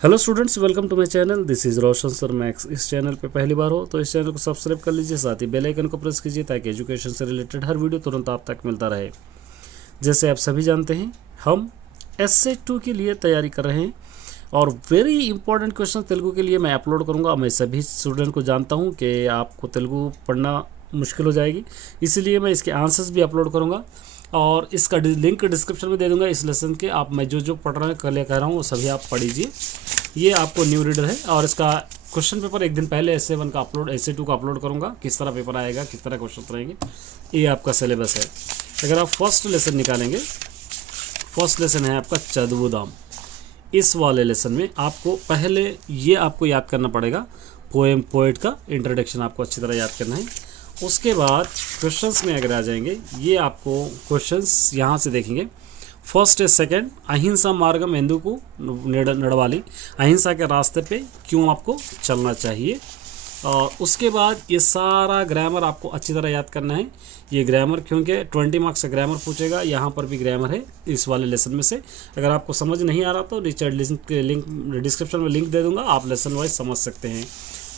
Hello students, welcome to my channel. This is Roshan sir Max. इस channel पे पहली बार हो तो इस चैनल को सब्सक्राइब कर लीजिए, साथ ही बेल आइकन को प्रेस कीजिए ताकि एजुकेशन से रिलेटेड हर वीडियो तुरंत आप तक मिलता रहे। जैसे आप सभी जानते हैं, हम एसए 2 के लिए तैयारी कर रहे हैं और वेरी इंपॉर्टेंट क्वेश्चन तेलुगु के लिए मैं अपलोड करूँगा। मैं सभी स्टूडेंट को जानता हूँ कि आपको तेलुगु पढ़ना मुश्किल हो जाएगी, इसीलिए मैं इसके आंसर्स भी अपलोड करूँगा और इसका लिंक डिस्क्रिप्शन में दे दूंगा इस लेसन के। आप मैं जो पढ़ रहा हूँ कह रहा हूँ वो सभी आप पढ़ लीजिए। ये आपको न्यू रीडर है और इसका क्वेश्चन पेपर एक दिन पहले एसए 1 का अपलोड, एसए 2 का अपलोड करूँगा। किस तरह पेपर आएगा, किस तरह क्वेश्चन रहेंगे, ये आपका सिलेबस है। अगर आप फर्स्ट लेसन निकालेंगे, फर्स्ट लेसन है आपका चदवुदाम। इस वाले लेसन में आपको पहले ये आपको याद करना पड़ेगा, पोएट का इंट्रोडक्शन आपको अच्छी तरह याद करना है। उसके बाद क्वेश्चंस में अगर आ जाएंगे, ये आपको क्वेश्चंस यहाँ से देखेंगे। फर्स्ट है सेकंड, अहिंसा मार्गम एंदुकु नडवाली, अहिंसा के रास्ते पे क्यों आपको चलना चाहिए। और उसके बाद ये सारा ग्रामर आपको अच्छी तरह याद करना है। ये ग्रामर क्योंकि 20 मार्क्स का ग्रामर पूछेगा, यहाँ पर भी ग्रामर है इस वाले लेसन में से। अगर आपको समझ नहीं आ रहा तो नीचे लिंक डिस्क्रिप्शन में लिंक दे दूंगा, आप लेसन वाइज समझ सकते हैं।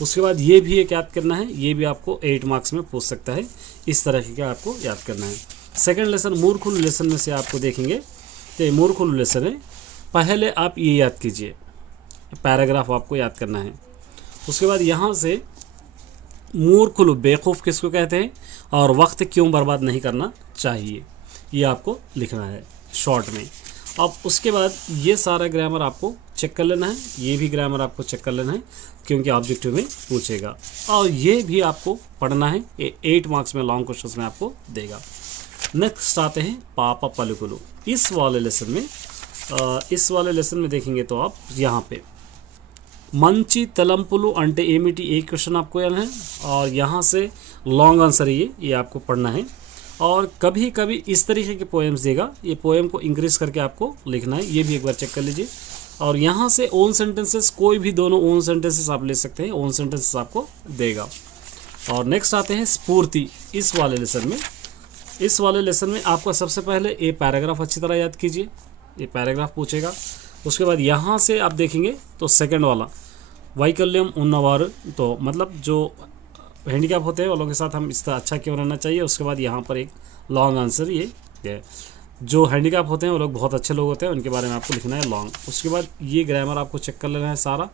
उसके बाद ये भी एक याद करना है, ये भी आपको 8 मार्क्स में पूछ सकता है। इस तरह का आपको याद करना है। सेकंड लेसन मूर्खुल लेसन में से आपको देखेंगे तो मूर्खुल लेसन है। पहले आप ये याद कीजिए, पैराग्राफ आपको याद करना है। उसके बाद यहाँ से मूर्खुल बेवकूफ़ किसको कहते हैं और वक्त क्यों बर्बाद नहीं करना चाहिए, ये आपको लिखना है शॉर्ट में। अब उसके बाद ये सारा ग्रामर आपको चेक कर लेना है, ये भी ग्रामर आपको चेक कर लेना है क्योंकि ऑब्जेक्टिव में पूछेगा। और ये भी आपको पढ़ना है, ये 8 मार्क्स में लॉन्ग क्वेश्चंस में आपको देगा। नेक्स्ट आते हैं पापा पलुकुलु। इस वाले लेसन में देखेंगे तो आप यहाँ पे मंची तलंपुलु अंटे एमिटी एक क्वेश्चन आपको याद है और यहाँ से लॉन्ग आंसर ये आपको पढ़ना है। और कभी कभी इस तरीके के पोएम्स देगा, ये पोएम को इंक्रीज करके आपको लिखना है, ये भी एक बार चेक कर लीजिए। और यहाँ से ओन सेंटेंसेस, कोई भी दोनों ओन सेंटेंसेस आप ले सकते हैं, ओन सेंटेंसेस आपको देगा। और नेक्स्ट आते हैं स्फूर्ति। इस वाले लेसन में आपको सबसे पहले ये पैराग्राफ अच्छी तरह याद कीजिए, ये पैराग्राफ पूछेगा। उसके बाद यहाँ से आप देखेंगे तो सेकंड वाला वैकल्यम उन्नवार, तो मतलब जो हैंडीकैप होते हैं वो लोगों के साथ हम इस तरह अच्छा क्यों रहना चाहिए। उसके बाद यहाँ पर एक लॉन्ग आंसर, ये जो हैंडीकैप होते हैं वो लोग बहुत अच्छे लोग होते हैं, उनके बारे में आपको लिखना है लॉन्ग। उसके बाद ये ग्रामर आपको चेक कर लेना है सारा,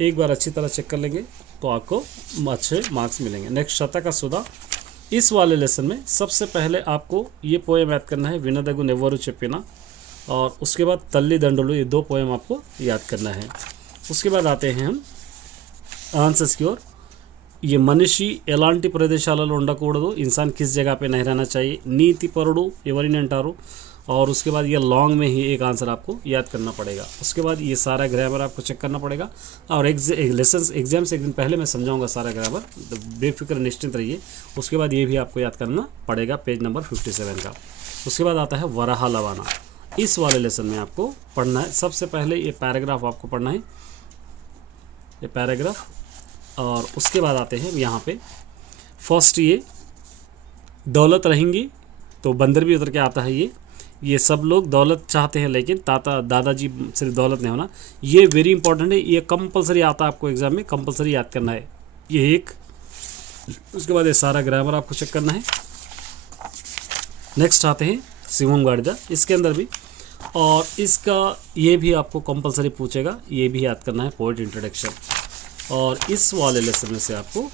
एक बार अच्छी तरह चेक कर लेंगे तो आपको अच्छे मार्क्स मिलेंगे। नेक्स्ट शतक सुधा। इस वाले लेसन में सबसे पहले आपको ये पोएम याद करना है, विनोदगु नेवरू चेप्पिना। और उसके बाद तल्ली दंडुलु, ये 2 पोएम आपको याद करना है। उसके बाद आते हैं हम आंसर्स की ओर। ये मनुष्य एलांटी प्रदेशाలలో ఉండకూడదు, इंसान किस जगह पे नहीं रहना चाहिए, नीति परुడు ఎవరిని అంటారు। और उसके बाद ये लॉन्ग में ही एक आंसर आपको याद करना पड़ेगा। उसके बाद ये सारा ग्रामर आपको चेक करना पड़ेगा और लेसन एग्जाम से एक दिन पहले मैं समझाऊंगा सारा ग्रामर, बेफिक्र निश्चिंत रहिए। उसके बाद ये भी आपको याद करना पड़ेगा, पेज नंबर 57 का। उसके बाद आता है वराहा लवाना। इस वाले लेसन में आपको पढ़ना है, सबसे पहले ये पैराग्राफ आपको पढ़ना है, ये पैराग्राफ। और उसके बाद आते हैं यहाँ पे फर्स्ट, ये दौलत रहेंगी तो बंदर भी उतर के आता है। ये सब लोग दौलत चाहते हैं लेकिन दादाजी सिर्फ दौलत नहीं होना, ये वेरी इंपॉर्टेंट है, ये कंपलसरी आता है आपको एग्जाम में, कंपलसरी याद करना है ये एक। उसके बाद ये सारा ग्रामर आपको चेक करना है। नेक्स्ट आते हैं शिवम गाड़िदा, इसके अंदर भी, और इसका ये भी आपको कंपलसरी पूछेगा, ये भी याद करना है, पोएट इंट्रोडक्शन। और इस वाले लेसन में से आपको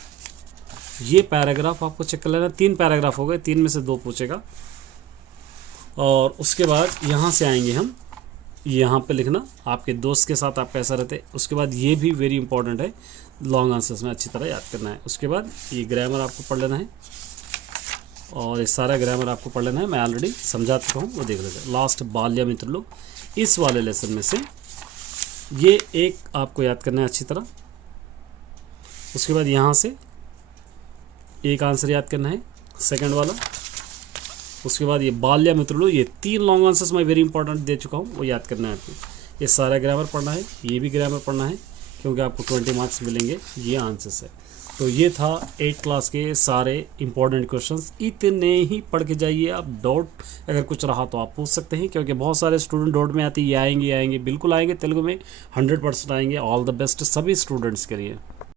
ये पैराग्राफ आपको चेक कर लेना। 3 पैराग्राफ हो गए, 3 में से 2 पूछेगा। और उसके बाद यहाँ से आएंगे हम, यहाँ पे लिखना आपके दोस्त के साथ आप कैसा रहते। उसके बाद ये भी वेरी इंपॉर्टेंट है, लॉन्ग आंसर्स में अच्छी तरह याद करना है। उसके बाद ये ग्रामर आपको पढ़ लेना है और ये सारा ग्रामर आपको पढ़ लेना है, मैं ऑलरेडी समझा चुका हूँ, वो देख लेते। लास्ट बाल्य मित्रलु, इस वाले लेसन में से ये एक आपको याद करना है अच्छी तरह। उसके बाद यहाँ से एक आंसर याद करना है, सेकंड वाला। उसके बाद ये बाल्य मित्रलु, ये 3 लॉन्ग आंसर्स मैं वेरी इंपॉर्टेंट दे चुका हूँ, वो याद करना है आपको। ये सारा ग्रामर पढ़ना है, ये भी ग्रामर पढ़ना है क्योंकि आपको 20 मार्क्स मिलेंगे, ये आंसर्स है। तो ये था 8 क्लास के सारे इंपॉर्टेंट क्वेश्चंस। इतने ही पढ़ के जाइए आप। डाउट अगर कुछ रहा तो आप पूछ सकते हैं, क्योंकि बहुत सारे स्टूडेंट डाउट में आते ये आएंगे, बिल्कुल आएंगे, तेलुगु में 100% आएंगे। ऑल द बेस्ट सभी स्टूडेंट्स के लिए।